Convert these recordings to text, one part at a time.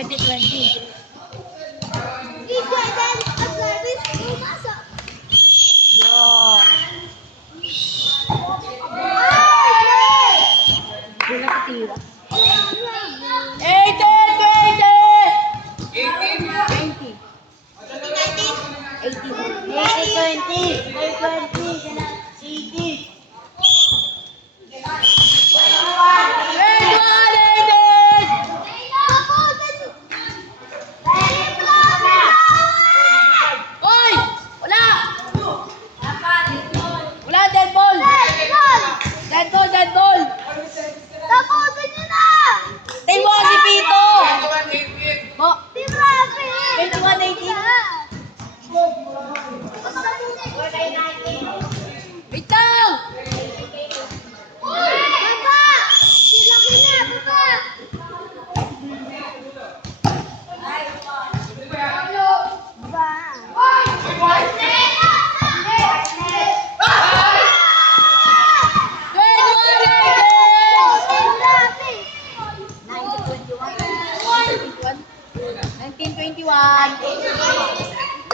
2020. Yo. Doon na tira.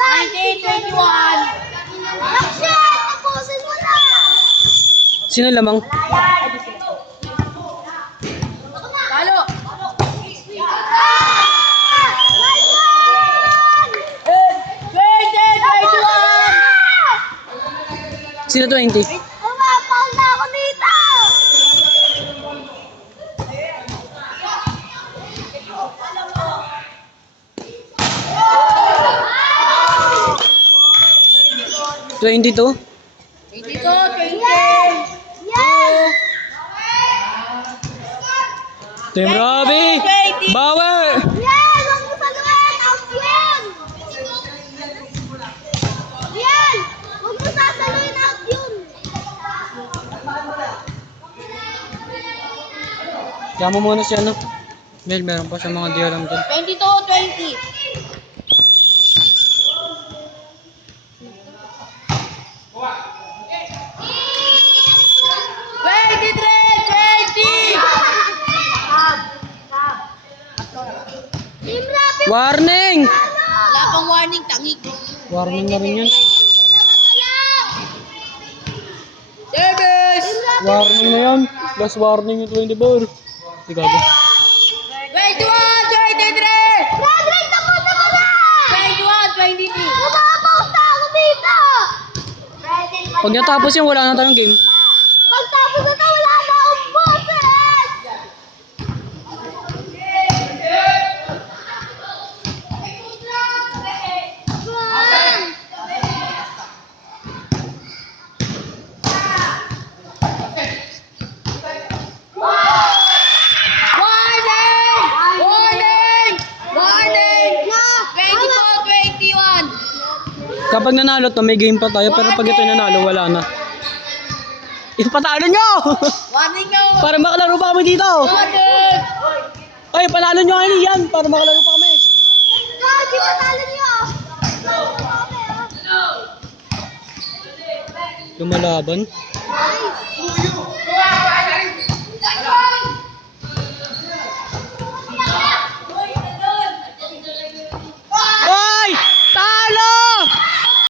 1921. Sino lamang? Talo. Sino 20? Umapaw na ako dito! 22? 22, 20. Yan! Team Robbie! Bawi! Yan! Huwag mo saluhin! Out yun! Yan! Huwag mo sasaluhin! Out yun! Kaya mo muna siya, no? Mel, meron pa siya mga diagram dun. 22, 20. Team Rapid! Warning! Wala pang warning, tangik. Warning na rin yan. Service! Warning na yan. Last warning yung 24. Di gago. 21, 23! Frederick, tapunan mo na! 21, 23. Umapaw na ako dito! Pag natapos yan, wala na tayong game. Pagtapos na ito, wala na akong boses! Warning! Warning! Warning! 24, 21. Kapag nanalo to, may game pa tayo. Pero pag ito nanalo, wala na. Ipatalo nyo! Warning nyo! Para makalaro pa kami dito. Warning! Ay, panalo nyo kayo yan. Para makalaro pa kami. Gagi, patalo niyo! Lumalaban.